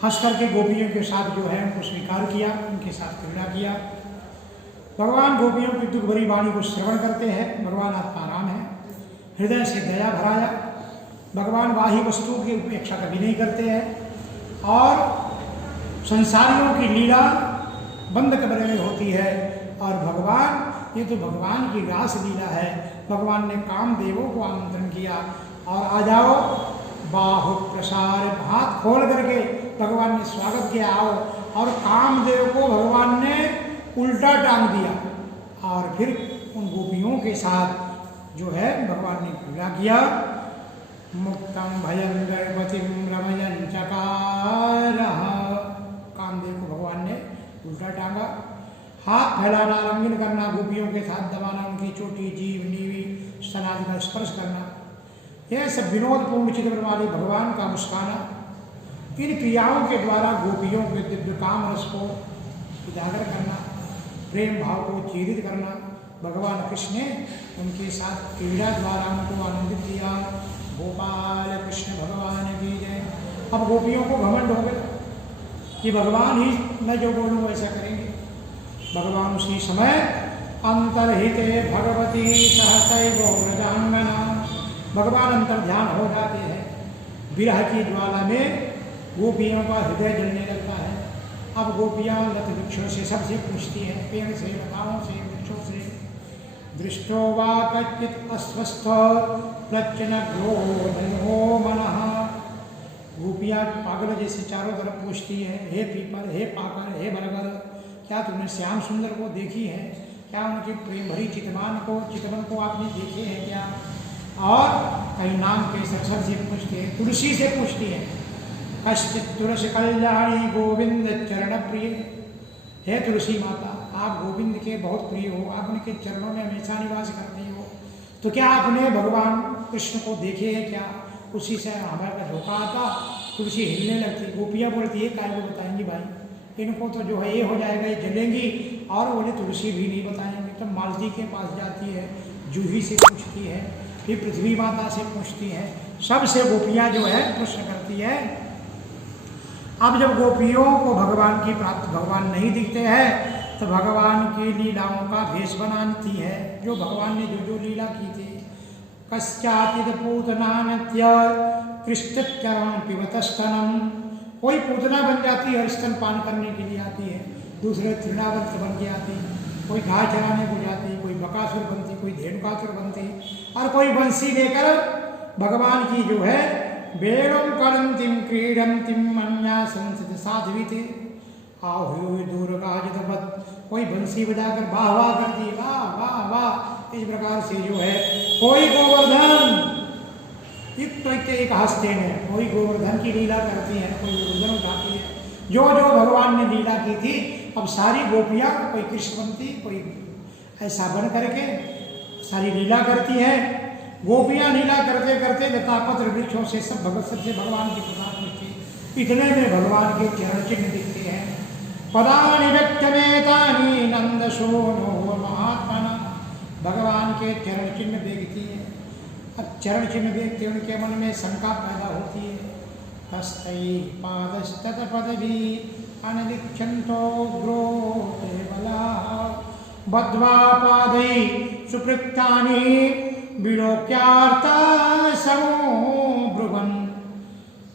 हंस करके गोपियों के साथ जो है उनको स्वीकार किया, उनके साथ क्रीड़ा किया। भगवान गोपियों की दुख भरी वाणी को श्रवण करते हैं। भगवान आत्माराम है, हृदय से दया भराया। भगवान बाह्य वस्तुओं की उपेक्षा कभी नहीं करते हैं और संसारियों की लीला बंद कमरे में होती है। और भगवान, ये तो भगवान की रास लीला है। भगवान ने कामदेवों को आमंत्रण किया और आ जाओ, बाहु प्रसार, हाथ खोल करके भगवान ने स्वागत किया, आओ। और कामदेव को भगवान ने उल्टा टांग दिया और फिर उन गोपियों के साथ जो है भगवान ने क्रीड़ा किया। मुक्तम भयं गणपतिम रमयं चकारः, कामदेव को भगवान ने उल्टा टांगा। हाथ फैलाना, रंगीन करना, गोपियों के साथ दबाना, उनकी चोटी, जीभ, नीवी, स्तनादि का स्पर्श करना, यह सब विनोदपूर्ण चित्र वाले भगवान का मुस्काना। इन क्रियाओं के द्वारा गोपियों के दिव्य काम रस को उजागर करना, प्रेम भाव को चीरित करना। भगवान कृष्ण ने उनके साथ क्रीड़ा द्वारा उनको आनंदित किया। गोपाल कृष्ण भगवान की जय। अब गोपियों को घमंड हो गया कि भगवान ही मैं जो बोलूँ वैसा करेंगे। भगवान उसी समय अंतर्हिते भगवती सहसैव व्रजांगना, भगवान अंतर ध्यान हो जाते हैं। विरह की ज्वाला में गोपियों का हृदय जलने लगता है। अब गोपियाँ लत वृक्षों से सबसे पूछती हैं, पेड़ से, लताओं से, वृक्षों से। दृष्टो वा कच्चित् अस्वस्थ प्रत्यनग्रोधयो मनः, गोपियाँ पागल जैसे चारों तरफ पूछती है, हे पीपल, हे पाकर, हे बरगद, क्या तुमने श्याम सुंदर को देखी है? क्या उनके प्रेम भरी चितवन को आपने देखे हैं क्या? और कई नाम के सक्षर से पूछते हैं, तुलसी से पूछती है, कश्चित् तुलसी कल्याणी गोविंद चरण प्रिय, हे तुलसी माता, आप गोविंद के बहुत प्रिय हो, आप उनके चरणों में हमेशा निवास करती हो, तो क्या आपने भगवान कृष्ण को देखे हैं क्या? उसी से हमारा धोखा आता, तुलसी हिलने लगती। गोपियाँ बोलती है, काय वो बताएंगी भाई, इनको तो जो है ये हो जाएगा, ये जलेंगी। और बोले तुलसी भी नहीं बताएंगे। तो मालती के पास जाती है, जूही से पूछती है, फिर पृथ्वी माता से पूछती है, सबसे गोपियाँ जो है प्रश्न करती है। अब जब गोपियों को भगवान की प्राप्ति, भगवान नहीं दिखते हैं, तो भगवान की लीलाओं का भेष बनाती है। जो भगवान ने जो जो लीला की थी, कस्याचित् पूतनानत्य कृष्टचरण पिबतस्तनम, कोई पूतना बन जाती है, स्तन पान करने के लिए आती है। दूसरे तृणावर्त बन के आती, कोई घास चराने को जाती, कोई बकासुर बनती, कोई धेनुकासुर बनती, और कोई बंसी लेकर भगवान की जो है वेणुं करन्तीं क्रीडन्तीं मन्या संसित साध्वीते आहुः दुर्गाजितवत्, कोई बंसी बजाकर वाह वाह करती, वाह वाह वाह। इस प्रकार से जो है कोई गोवर्धन एक हंसते हैं, कोई गोवर्धन की लीला करती है, कोई गोवर्धन उठाती है। जो जो भगवान ने लीला की थी, अब सारी गोपियाँ कोई कृष्ण बनती, कोई ऐसा बन करके सारी लीला करती है। गोपियाँ लीला करते करते लतापत्र वृक्षों से सब भगवान की प्रसाद करती। इतने में भगवान के चरण चिन्ह दिखते हैं। पदानि व्यक्तमेतानि नंद सोनो महात्मना, भगवान के चरण चिन्ह देखती है। अब चरण चिन्ह देखते उनके मन में शंका पैदा होती है। हस्तै पादस्तत पदवी अनलिक्षन्तो ग्रोते बला, बद्ध्वा पादै सुपृक्तानि विलोक्यार्ता समब्रुवन्,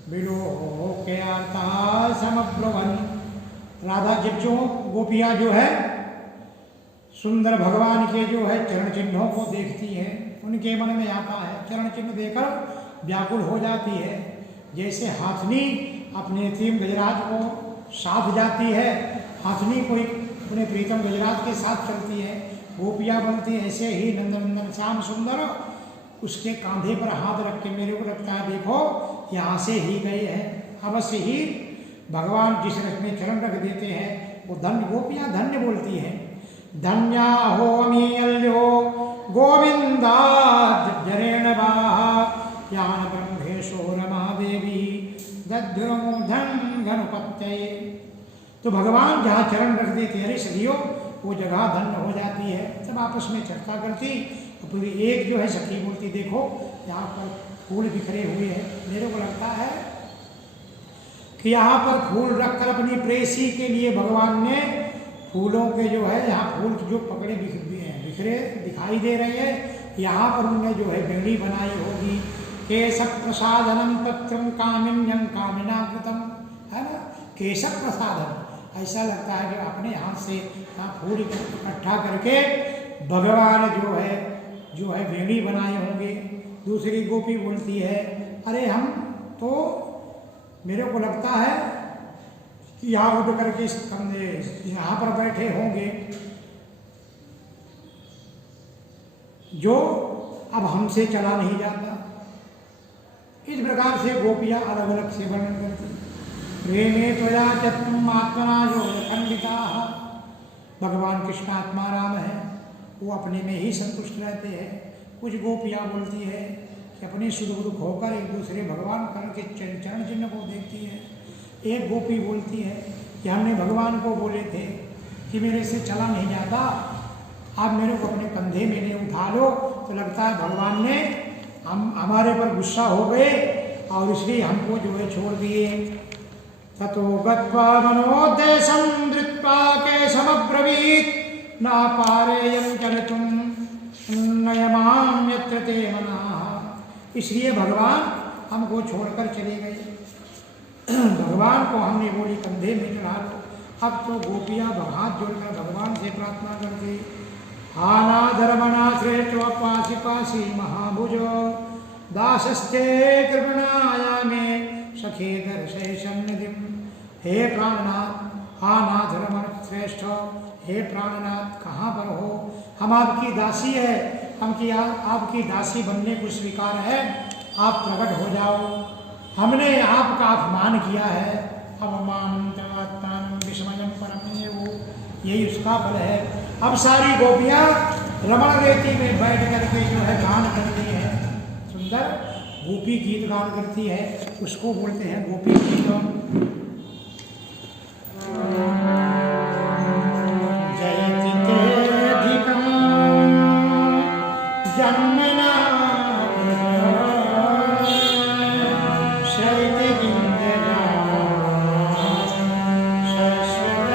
विलोक्यार्ता समब्रुवन्। राधा जब जो गोपियाँ जो है सुंदर भगवान के जो है चरण चिन्हों को देखती है, उनके मन में आता है, चरण चिन्ह देकर व्याकुल हो जाती है। जैसे हाथनी अपने प्रियम गजराज को साथ जाती है, हाथनी कोई अपने प्रीतम गजराज के साथ चलती है, गोपियाँ बनती, ऐसे ही नंदनंदन श्याम सुंदर उसके कांधे पर हाथ रख के मेरे को लगता है, देखो यहाँ से ही गए हैं। अवश्य ही भगवान जिस रथ में चरण रख देते हैं वो धन्य, गोपियाँ धन्य बोलती हैं। धन्या हो अमील्यो गोविंदाद जरेण वाहा, ज्ञान ब्रह्मेशो रमादेवी दध्युर्मूर्धन घनुपत्तये। तो भगवान जहाँ चरण रख देते हैं, अरे सखियों, वो जगह धन्य हो जाती है। तब आपस में चर्चा करती, तो पूरी एक जो है सखी बोलती, देखो यहाँ पर फूल बिखरे हुए हैं, मेरे को लगता है कि यहाँ पर फूल रखकर अपनी प्रेसी के लिए भगवान ने फूलों के जो है यहाँ फूल जो पकड़े बिखरे दिखाई दे रहे हैं, यहाँ पर उन्होंने जो है बेड़ी बनाई होगी। केशव प्रसादनम तत्रम कामिन्यम कामिनाकृतम, है ना, केशव प्रसादन, ऐसा लगता है कि अपने हाथ से फूल इकट्ठा करके भगवान जो है बेड़ी बनाए होंगे। दूसरी गोपी बोलती है अरे हम तो मेरे को लगता है कि यहाँ उठ करके यहाँ पर बैठे होंगे जो अब हमसे चला नहीं जाता। इस प्रकार से गोपियाँ अलग अलग से वर्णन करती। प्रेमे त्वया चत्वम आत्मना जो खंडिता, भगवान कृष्ण आत्मा राम है, वो अपने में ही संतुष्ट रहते हैं। कुछ गोपियाँ बोलती है कि अपने सुख दुख होकर एक दूसरे भगवान के चरण चिन्ह को देखती है। एक गोपी बोलती है कि हमने भगवान को बोले थे कि मेरे से चला नहीं जाता, आप मेरे को अपने कंधे में नहीं उठा लो, तो लगता है भगवान ने हमारे पर गुस्सा हो गए और इसलिए हमको जो है छोड़ दिए। ततो गत्वा मनोद्देशं धृत्वा केशमब्रवीत् न पारेयं चलितुं नयमां यत्र ते मनः। इसलिए भगवान हमको छोड़कर चले गए। भगवान को हमने बोली कंधे में चढ़ा लो। अब तो गोपियाँ हाथ जोड़कर भगवान से प्रार्थना करती, आना धर्मणा श्रेष्ठ पासी पासी महाभुजो दासस्ते कृपणाया में सखे दर्शे सन्निधिम। हे प्राणनाथ, आना धर्म श्रेष्ठ, हे प्राणनाथ कहाँ पर हो, हम आपकी दासी है, आपकी दासी बनने को स्वीकार है, आप प्रकट हो जाओ। हमने आपका अपमान किया है, अवमान विस्मयम परमेव, यही उसका फल है। अब सारी गोपियाँ रमण रेती में बैठ करके जो है गान करती है, सुंदर गोपी गीत गान करती है, उसको बोलते हैं गोपी गीतम। जयति तेऽधिकं जन्मना शैति किंजना शश्वत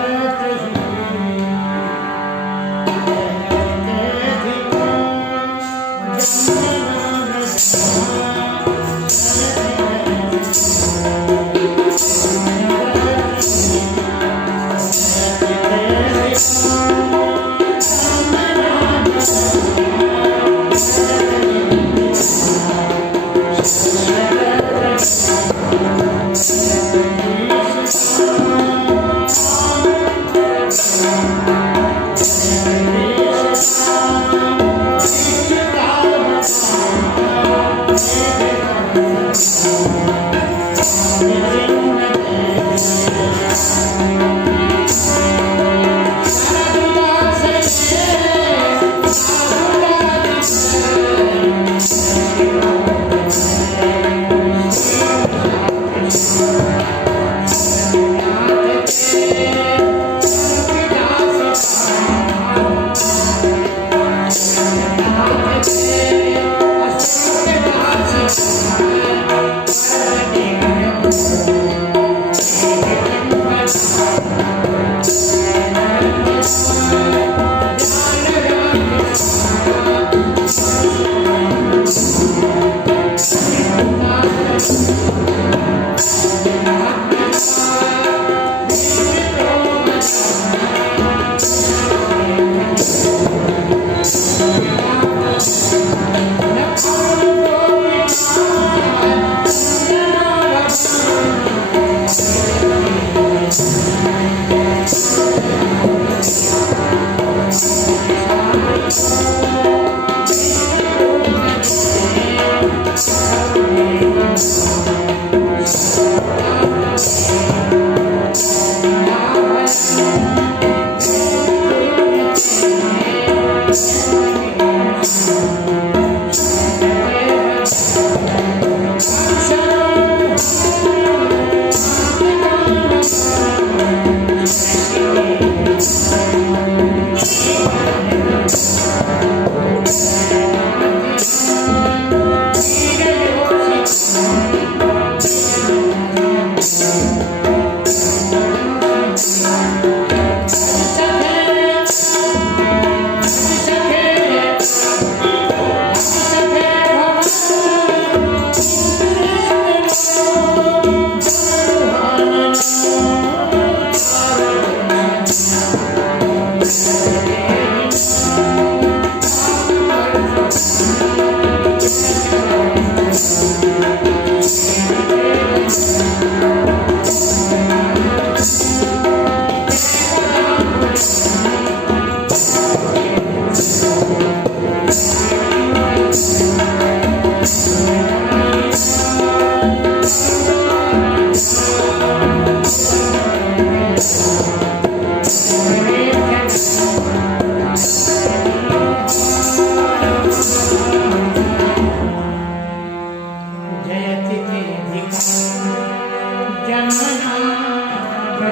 जयति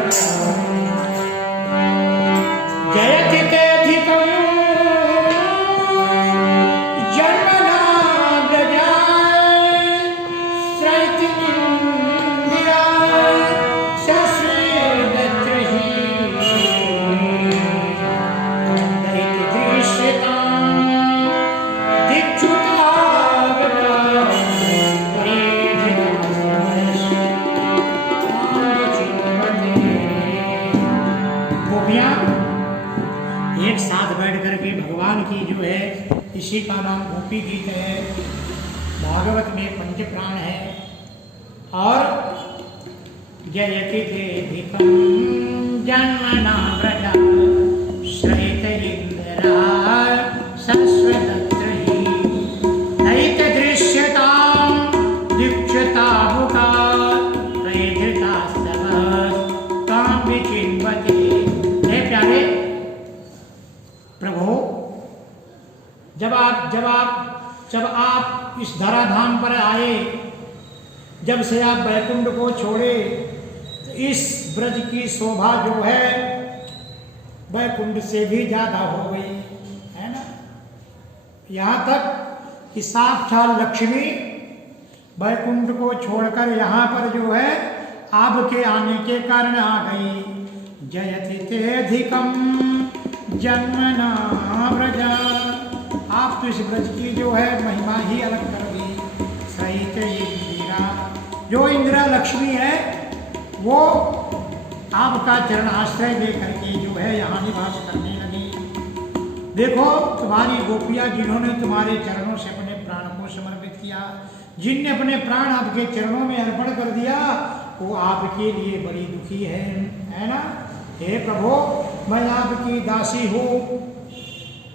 तेऽधिकं जन्मना व्रजाय श्रयति इन्द्रियाय सस्वेदत्रहि दैति दृश्यतां दिक्षुतावता गोपियां एक साथ बैठ करके भगवान की जो है, इसी का नाम गोपी गीत है, भागवत में पंच प्राण है। और जयति तेऽधिकं जन्मना व्रजा श्रयत इन्द्राय सस्वदत्रहि दैत दृश्यतां दीक्षतामुखा त्रयधृतास्तव तां विचिन्वते। हे प्यारे प्रभु, जब आप इस धराधाम पर आए, जब से आप बैकुंठ को छोड़े, तो इस ब्रज की शोभा जो है बैकुंठ से भी ज्यादा हो गई है ना। यहाँ तक कि साक्षात लक्ष्मी बैकुंठ को छोड़कर यहाँ पर जो है आपके आने के कारण आ गई। जयति तेऽधिकं जन्मना व्रजा, आप तो इस ब्रज की जो है महिमा ही अलग कर दी। श्रयत इंदिरा, जो इंदिरा लक्ष्मी है वो आपका चरण आश्रय लेकर के जो है यहाँ निवास करने लगी। देखो तुम्हारी गोपियाँ जिन्होंने तुम्हारे चरणों से अपने प्राण को समर्पित किया, जिनने अपने प्राण आपके चरणों में अर्पण कर दिया, वो आपके लिए बड़ी दुखी है ना। हे प्रभु, मैं आपकी दासी हूँ,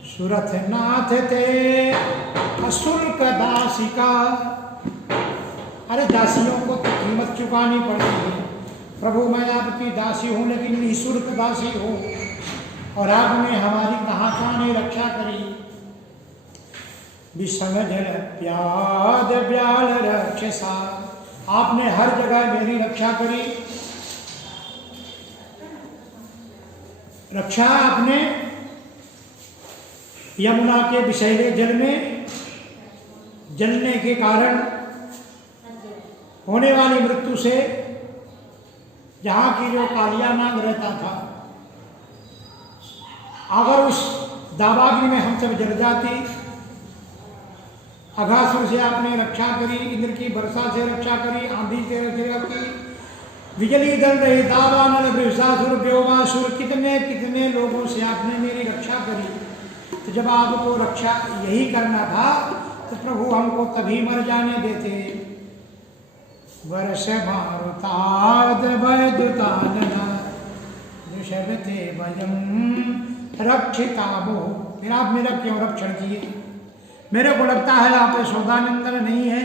सुरथ नाथ ते असुल्क दासिका। अरे दासियों को तो कीमत चुकानी पड़ती है। प्रभु मैं आपकी दासी हूँ, लेकिन निःशुल्क दासी हूँ, और आपने हमारी कहाँ ने रक्षा करी। विषम जल प्याद ब्याल रक्षसा, आपने हर जगह मेरी रक्षा करी। रक्षा आपने यमुना के विषैले जल में जलने के कारण होने वाली मृत्यु से, जहाँ की जो कालिया नाग रहता था, अगर उस दावाग्नि में हम सब जल जाती, अघासुर से आपने रक्षा करी, इंद्र की वर्षा से रक्षा करी, आंधी से रक्षा की, बिजली दल रही, दावानल वृषासुर व्योमासुर, कितने कितने लोगों से आपने मेरी रक्षा करी। तो जब आपको रक्षा यही करना था तो प्रभु हमको तभी मर जाने देते। वर्ष मारुताद वैद्युतानना दृश्यते वयम रक्षितामो। फिर आप मेरा क्यों रक्षण किए? मेरे को लगता है आप यशोदानंदन नहीं है,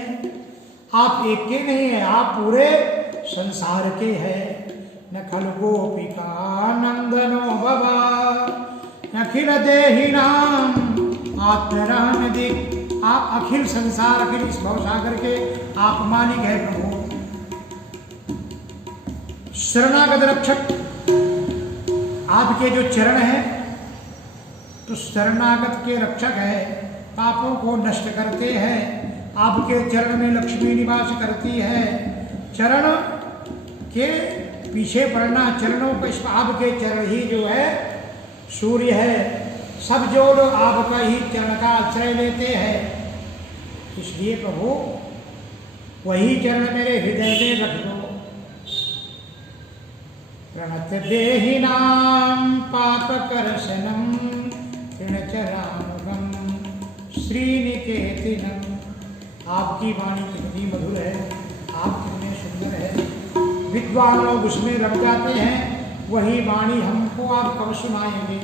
आप एक के नहीं है, आप पूरे संसार के हैं। न खलु गोपिका नंदनो भवा अखिल देहि नाम आत्मराम दिख। आप अखिल संसार, अखिल इस भवसागर के आप मालिक है प्रभु। शरणागत रक्षक आपके जो चरण है, तो शरणागत के रक्षक है, पापों को नष्ट करते हैं। आपके चरण में लक्ष्मी निवास करती है। चरण के पीछे पड़ना, चरणों को, आपके चरण ही जो है सूर्य है। सब जो लोग आपका ही चरण का आश्रय लेते हैं, इसलिए प्रभु वही चरण मेरे हृदय में रख दो। प्रणत देहि नाम पाप करशनम तृणचरानुगम श्रीनिकेतनम। आपकी वाणी कितनी मधुर है, आप कितने सुंदर है, विद्वान लोग उसमें रम जाते हैं। वही वाणी हमको आप कब सुनाएंगे?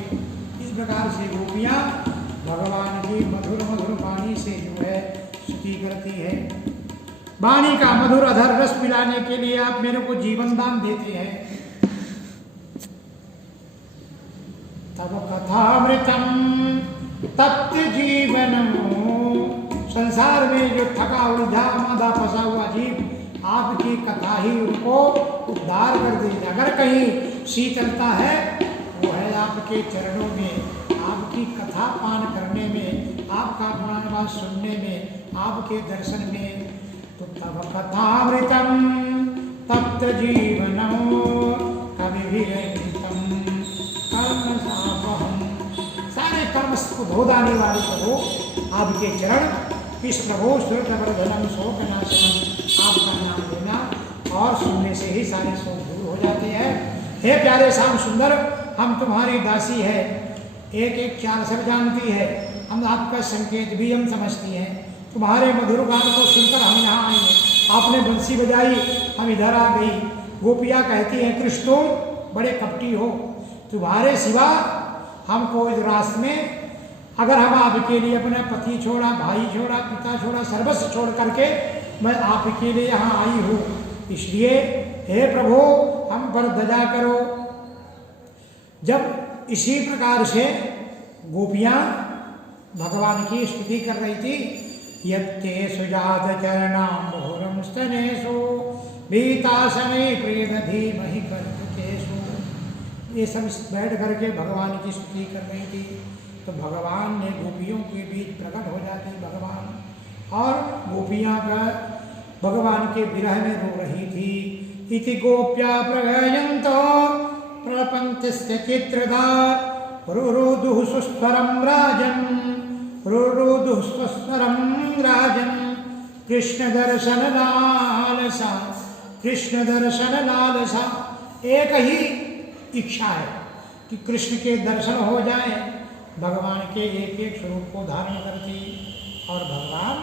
इस प्रकार से गोपियाँ भगवान की मधुर मधुर वाणी से जो है स्तुति करती है। वाणी का मधुर अधर रस पिलाने के लिए आप मेरे को जीवन दान देते हैं। तब कथामृतम तप्त जीवनम। संसार में जो थका उलझा मादा फंसा हुआ जीव आपकी कथा ही उनको उद्धार कर देगी। अगर कहीं शीतलता है वो है आपके चरणों में, आपकी कथा पान करने में, आपका गुणानुवाद सुनने में, आपके दर्शन में। तो तब कथामृतम तप्त जीवनम कविभिरहितम कर्म सापहम। सारे कर्म को धो डालने वाले प्रभु आपके चरण, इस प्रभु सुरतवर्धनम शोकनाशनम, आपका नाम लेना और सुनने से ही सारे शोक दूर हो जाते हैं। हे प्यारे श्याम सुंदर, हम तुम्हारी दासी है, एक एक चार सब जानती है, हम आपका संकेत भी हम समझती हैं। तुम्हारे मधुर गान को सुनकर हम यहाँ आए, आपने बंसी बजाई, हम इधर आ गई। गोपियाँ कहती हैं कृष्ण तुम बड़े कपटी हो, तुम्हारे सिवा हमको इस रास्ते में, अगर हम आपके लिए अपना पति छोड़ा, भाई छोड़ा, पिता छोड़ा, सर्वस्व छोड़ करके मैं आपके लिए यहाँ आई हूँ, इसलिए हे प्रभु हम पर दया करो। जब इसी प्रकार से गोपियाँ भगवान की स्तुति कर रही थी, यत्ते सुजात चरणाम बहुरम स्तनेषु भीतासने प्रियदधीमहि कर्तकेषु, ये सब बैठ करके भगवान की स्तुति कर रही थी। तो भगवान ने गोपियों के बीच प्रकट हो जाते भगवान, और गोपियाँ का भगवान के विरह में रो रही थी। इति गोप्या प्रगयन्तो प्रपंचस्य चित्रधार रुरुदुः सुस्वरं राजन्, रुरुदुः सुस्वरं राजन्, कृष्ण दर्शन लालसा, कृष्ण दर्शन लालसा। एक ही इच्छा है कि कृष्ण के दर्शन हो जाए। भगवान के एक एक स्वरूप को धारण करती और भगवान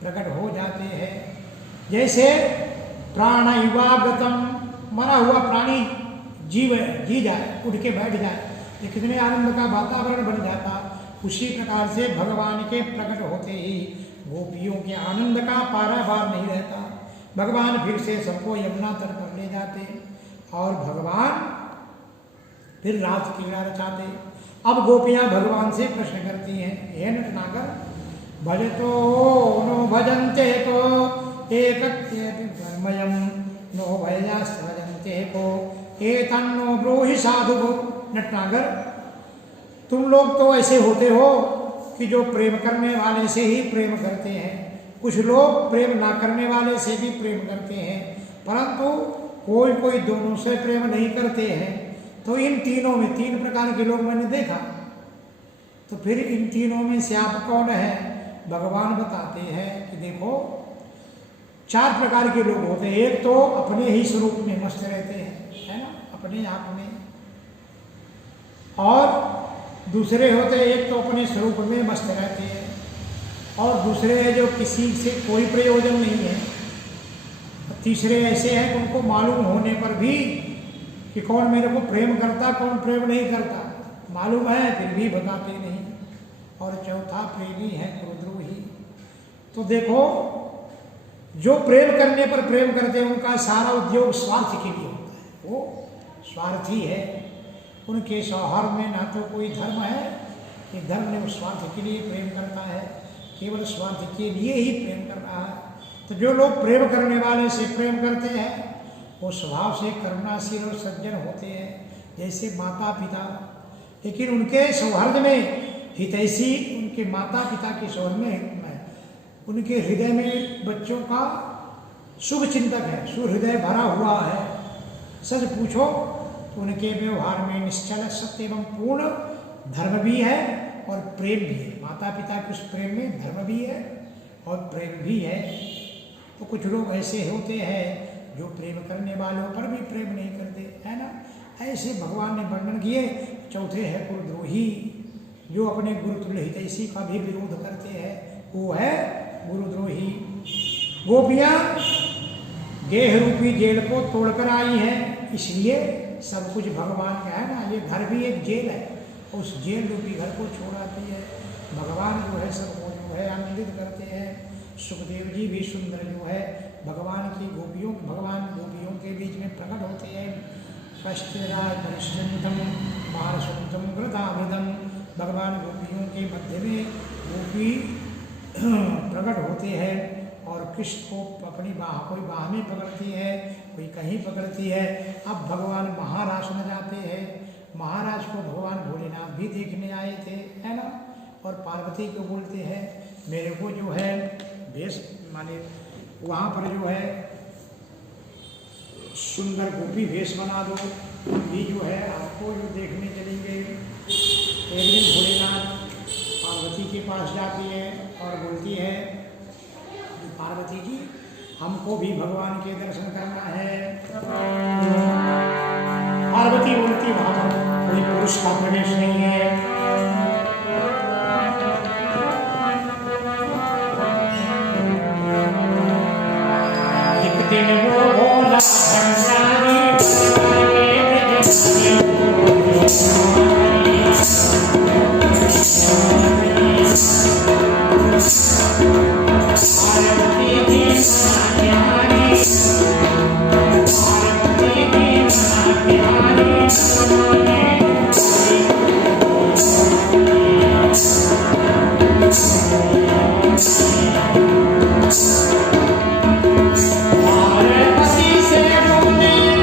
प्रकट हो जाते हैं। जैसे प्राणैवागतम, मरा हुआ प्राणी जी जाए, उठ के बैठ जाए, ये कितने आनंद का वातावरण बन जाता। उसी प्रकार से भगवान के प्रकट होते ही गोपियों के आनंद का पारावार नहीं रहता। भगवान फिर से सबको यमुना तट पर ले जाते और भगवान फिर रात क्रीड़ा रचाते। अब गोपियाँ भगवान से प्रश्न करती हैं, हे नटनागर भजतो नो भजन्ते को एकत्यमयम नो भयास्त भजन्ते को एतन्नो ब्रूहि साधु। नटनागर तुम लोग तो ऐसे होते हो कि जो प्रेम करने वाले से ही प्रेम करते हैं, कुछ लोग प्रेम ना करने वाले से भी प्रेम करते हैं, परंतु कोई कोई दोनों से प्रेम नहीं करते हैं। तो इन तीनों में, तीन प्रकार के लोग मैंने देखा, तो फिर इन तीनों में से आप कौन है? भगवान बताते हैं कि देखो चार प्रकार के लोग होते हैं। एक तो अपने ही स्वरूप में मस्त रहते हैं, है ना, अपने आप में, और दूसरे होते हैं एक तो अपने स्वरूप में मस्त रहते हैं, और दूसरे हैं जो किसी से कोई प्रयोजन नहीं है। तीसरे ऐसे हैं कि उनको मालूम होने पर भी कि कौन मेरे को प्रेम करता, कौन प्रेम नहीं करता, मालूम है फिर भी बताते नहीं। और चौथा प्रेमी है क्रोधद्रोही। तो देखो जो प्रेम करने पर प्रेम करते हैं उनका सारा उद्योग स्वार्थ के लिए होता है, वो स्वार्थी है। उनके सौहार्द में ना तो कोई धर्म है कि धर्म ने उस स्वार्थ के लिए प्रेम करता है, केवल स्वार्थ के लिए ही प्रेम कर रहा है। तो जो लोग प्रेम करने वाले से प्रेम करते हैं वो स्वभाव से करुणाशील और सज्जन होते हैं, जैसे माता पिता। लेकिन उनके सौहार्द में हितैषी, उनके माता पिता के सौहार्द में उनके हृदय में बच्चों का शुभ चिंतक है, सुहृदय भरा हुआ है। सच पूछो तो उनके व्यवहार में निश्चल सत्य एवं पूर्ण धर्म भी है और प्रेम भी है। माता पिता के उस प्रेम में धर्म भी है और प्रेम भी है। तो कुछ लोग ऐसे होते हैं जो प्रेम करने वालों पर भी प्रेम नहीं करते, है ना। ऐसे भगवान ने वर्णन किए। चौथे है गुरुद्रोही, जो अपने गुरुतुल्य हितैषी का भी विरोध करते हैं, वो है गुरुद्रोही। गोपियाँ गेह रूपी जेल को तोड़कर आई हैं, इसलिए सब कुछ भगवान का है ना। ये घर भी एक जेल है, उस जेल रूपी घर को छोड़ आती है। भगवान जो है सबको जो है आनंदित करते हैं। सुखदेव जी भी सुंदर जो है भगवान गोपियों के बीच में प्रकट होते हैं। कष्टराज परिष्यंतम बालसुंदम वृदामृदम, भगवान गोपियों के मध्य में गोपी प्रकट होते हैं और कृष्ण को अपनी बाह, कोई बाह में पकड़ती है, कोई कहीं पकड़ती है। अब भगवान महाराज न जाते हैं, महाराज को भगवान भोलेनाथ भी देखने आए थे, है ना। और पार्वती को बोलते हैं मेरे को जो है वेश माने वहाँ पर जो है सुंदर गोपी वेश बना दो, हम भी जो है आपको जो देखने चलेंगे। एक दिन भोलेनाथ पार्वती के पास जाती है और बोलती है पार्वती जी हमको भी भगवान के दर्शन करना है। पार्वती बोलती वहां पर कोई पुरुष का प्रवेश नहीं है। एक दिन वो भोला भंडारी पार्वती से बोले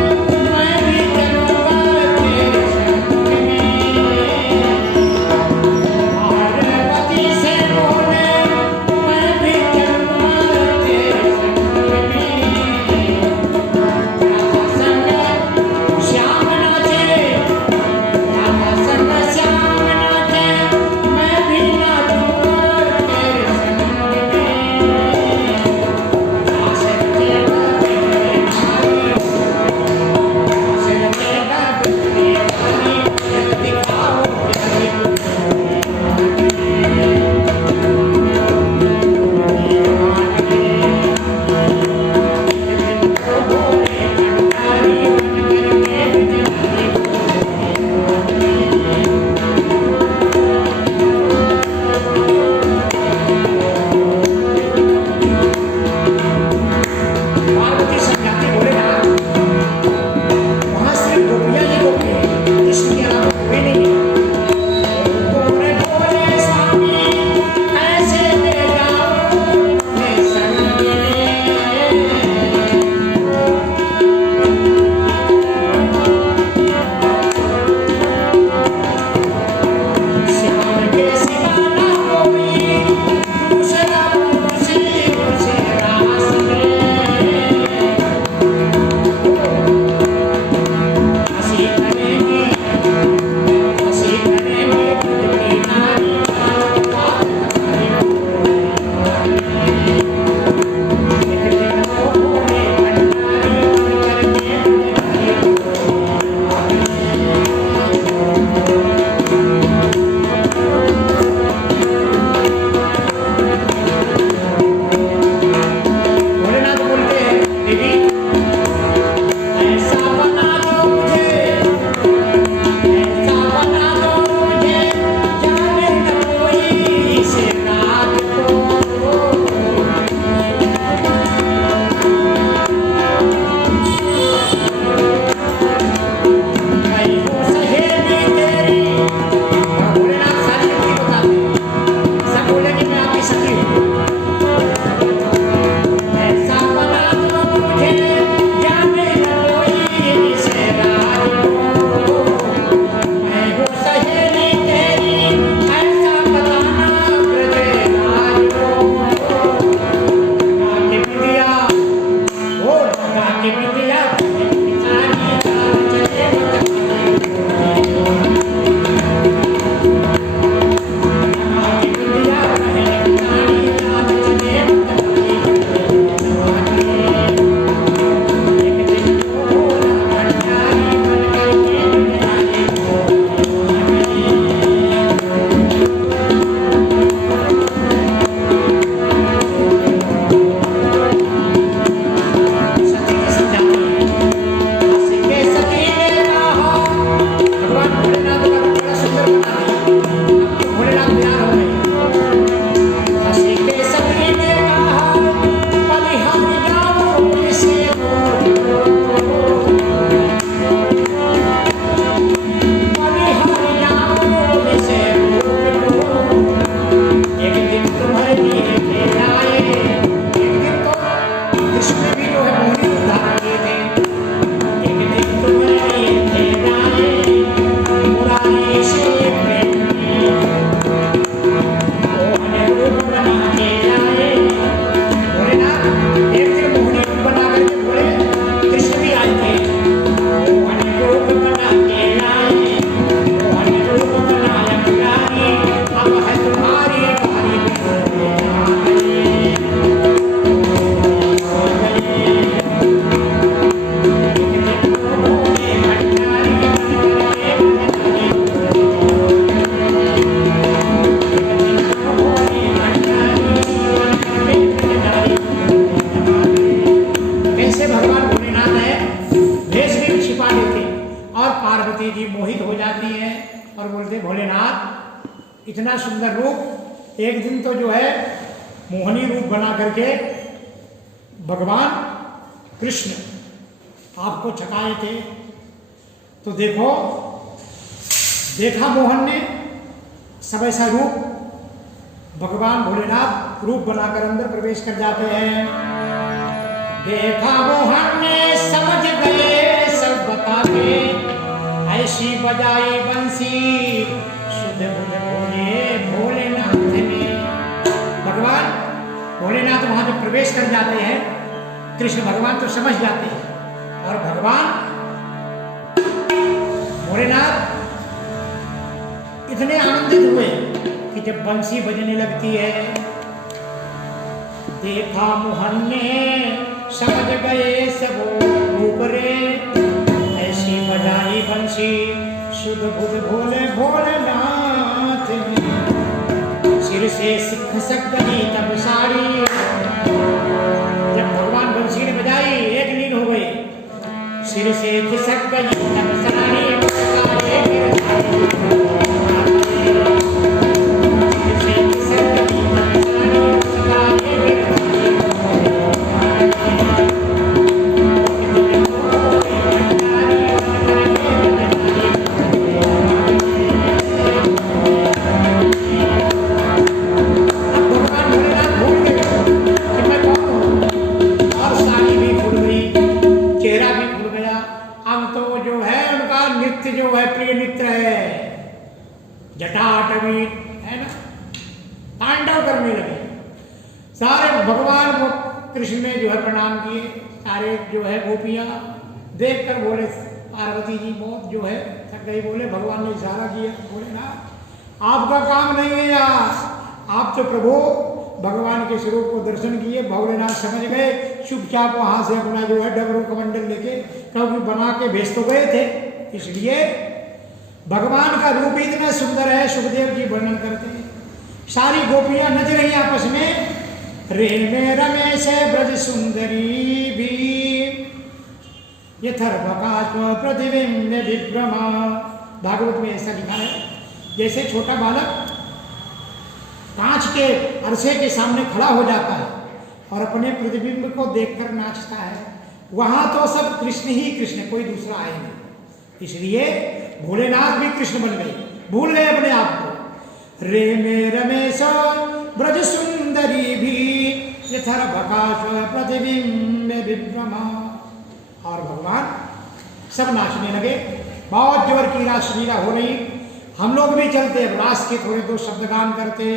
पार्वती जी मोहित हो जाती हैं और बोलते भोलेनाथ इतना सुंदर रूप। एक दिन तो जो है मोहनी रूप बना करके भगवान कृष्ण आपको छकाए थे। तो देखा मोहन ने सब ऐसा रूप, भगवान भोलेनाथ रूप बनाकर अंदर प्रवेश कर जाते हैं। देखा मोहन ने समझ गए सब बता के, ऐसी बजाई बंसी शुद्ध बुद्ध बोले भोलेनाथ ने। भगवान भोलेनाथ वहां जब प्रवेश कर जाते हैं, कृष्ण भगवान तो समझ जाते हैं और भगवान भोलेनाथ इतने आनंदित हुए कि जब बंसी बजने लगती है, देखा मोहन ने समझ गए सब रूप रे, ऐसी बजाई बंसी शुद्ध बुद्ध भोले भोलेनाथ ने। सिर से सिख सक गई तब साड़ी, जब भगवान बंसी ने बजाई एक लीन हो गए। सिर से खिसक गई तब साड़ी, देखकर बोले पार्वती जी बहुत जो है थक गई। बोले भगवान ने इशारा किया, बोले ना आपका काम नहीं है यार, आप तो प्रभु भगवान के स्वरूप को दर्शन किए। भोलेनाथ समझ गए, चुपचाप वहां से अपना जो है डमरू कमंडल लेके कभी बना के भेज तो गए थे। इसलिए भगवान का रूप इतना सुंदर है, सुखदेव जी वर्णन करते हैं। सारी गोपियां नच रही आपस में, रे में रमेश ब्रज सुंदरी भी यथर्वकाश्व प्रतिबिंब विभ्रमा। भागवत में ऐसा लिखा है, जैसे छोटा बालक कांच के अरसे के सामने खड़ा हो जाता है और अपने प्रतिबिंब को देखकर नाचता है, वहां तो सब कृष्ण ही कृष्ण, कोई दूसरा है नहीं। इसलिए भोलेनाथ भी कृष्ण बन गए, भूल गए अपने आप को। रे में रमेश ब्रज सुंदरी भी यथर्वकाश्व प्रतिबिंब विभ्रमा। और भगवान सब नाचने लगे, बहुत जोर की रासलीला हो रही। हम लोग भी चलते, रास के थोड़े दो शब्द गान करते।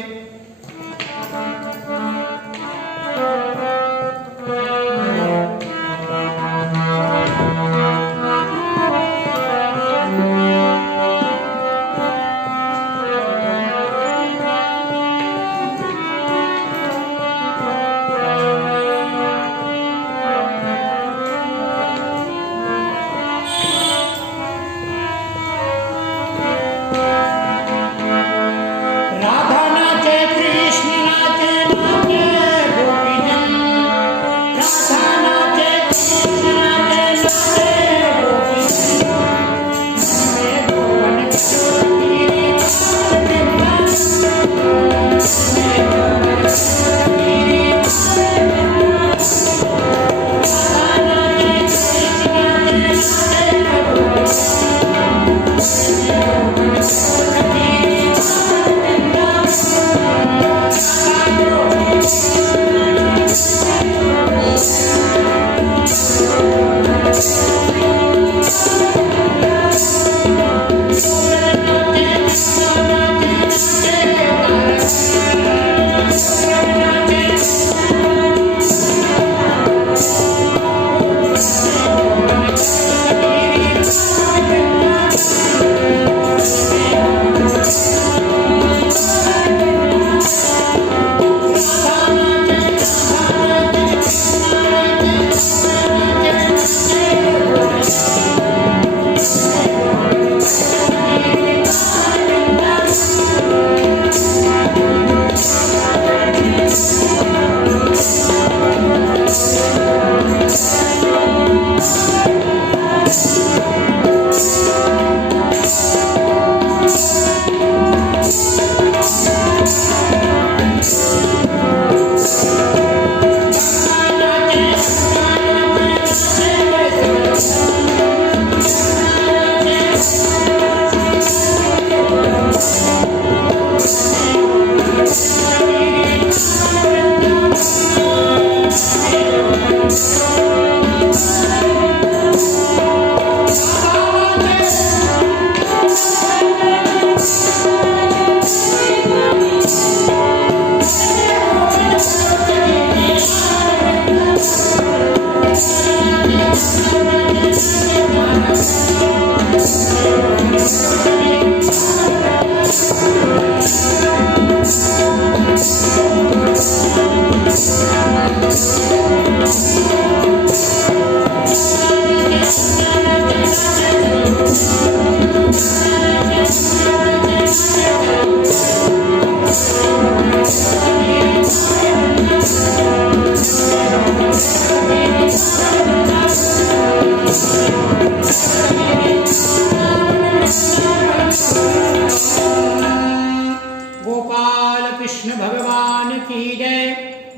राधा नाचे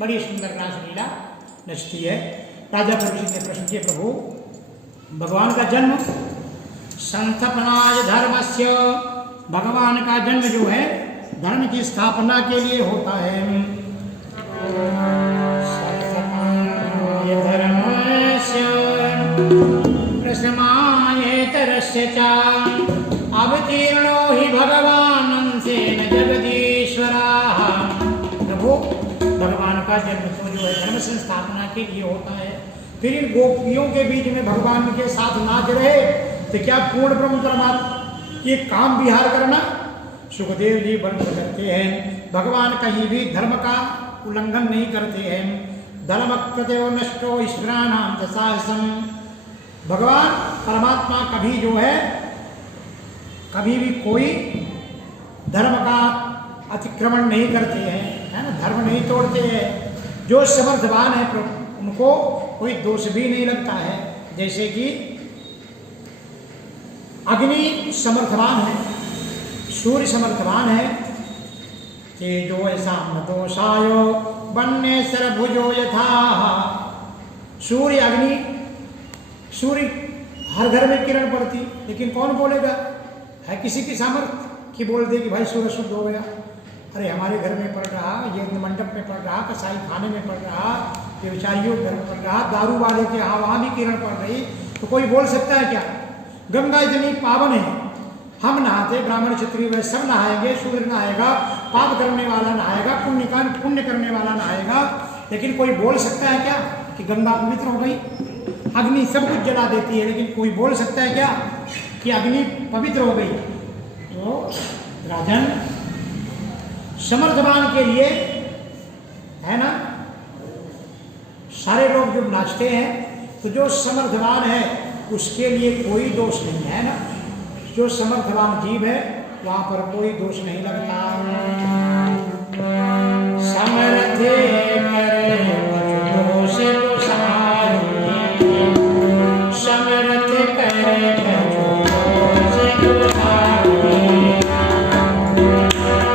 बड़ी सुंदर रासलीला नचती है। राजा परीक्षित ने प्रश्न किया, प्रभु भगवान का जन्म संस्थापनाय धर्मस्य, भगवान का जन्म जो है धर्म की स्थापना के लिए होता है। संस्थापनाय धर्मस्य प्रसमायेतरस्य च अवतीर्णो हि भगवानंसेन जगदीश्वराः। प्रभु भगवान का जन्म तो जो है धर्म संस्थापना के लिए होता है। फिर इन गोपियों के बीच में भगवान के साथ नाच रहे तो क्या पूर्ण ब्रह्म परमात्मा ये काम विहार करना? सुखदेव जी वर्णन करते हैं, भगवान कहीं भी धर्म का उल्लंघन नहीं करते हैं। धर्म कृतो नष्टो ईश्वराणाम च साहसम। भगवान परमात्मा कभी जो है कभी भी कोई धर्म का अतिक्रमण नहीं करते हैं, है ना, धर्म नहीं तोड़ते हैं। जो समर्थवान है उनको कोई दोष भी नहीं लगता है। जैसे कि अग्नि समर्थवान है, सूर्य समर्थवान है, तेजो ऐसा न दोषायो बन्ने सरभुजो यथा। सूर्य अग्नि, सूर्य हर घर में किरण पड़ती, लेकिन कौन बोलेगा? है किसी की सामर्थ्य कि बोल दे कि भाई सूर्य शुद्ध हो गया? अरे हमारे घर में पड़ रहा, यज्ञ मंडप में पड़ रहा, कसाई खाने में पड़ रहा, व्यवसायियों घर में पड़ रहा, दारू वाले के यहाँ वहाँ भी किरण पड़ रही, तो कोई बोल सकता है क्या? गंगा इतनी पावन है, हम नहाते, ब्राह्मण क्षत्रिय वह सब नहाएंगे, सूर्य नहाएगा, पाप करने वाला नहाएगा, पुण्य करने वाला नहाएगा, लेकिन कोई बोल सकता है क्या कि गंगा पवित्र हो गई? अग्नि सब कुछ जला देती है, लेकिन कोई बोल सकता है क्या कि अग्नि पवित्र हो गई? तो राजन समर्थवान के लिए है ना, सारे लोग जो नाचते हैं, तो जो समर्थवान है उसके लिए कोई दोष नहीं है ना। जो समर्थवान जीव है वहां पर कोई दोष नहीं लगता। समर्थे करे दोष गोसाई, समर्थे करे दोष गोसाई।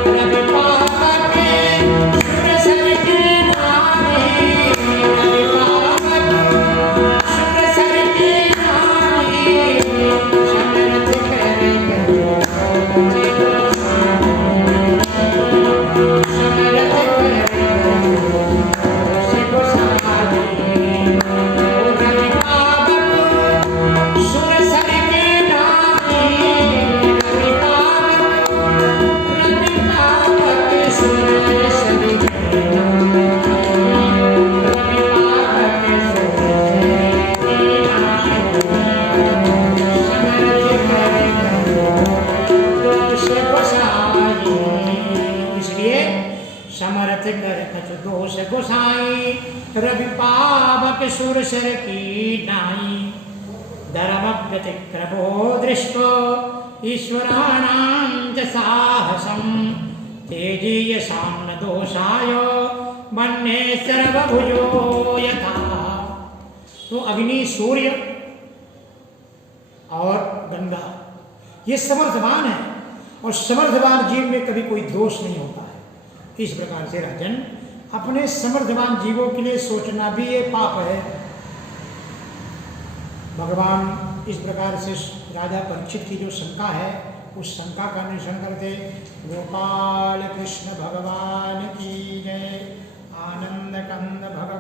रवि पाप के सुर सर की नारी, रवि पाप सुर सर की नारी, समर्थ करे गोसाई। रवि पावक सुर सर की नाई, धर्म व्यतिक्रमो दृष्टो ईश्वराणां च साहसं। तेजीयसां न दोषाय वन्ये सर्वभुजो यथा। तो अग्नि, सूर्य और गंगा ये समर्थवान है, और समर्थवान जीव में कभी कोई दोष नहीं होता है। इस प्रकार से राजन अपने समर्थवान जीवों के लिए सोचना भी ये पाप है। भगवान इस प्रकार से राजा परीक्षित की जो शंका है उस शंका का निरसन करते। गोपाल कृष्ण भगवान की जय। आनंद कंद भगवान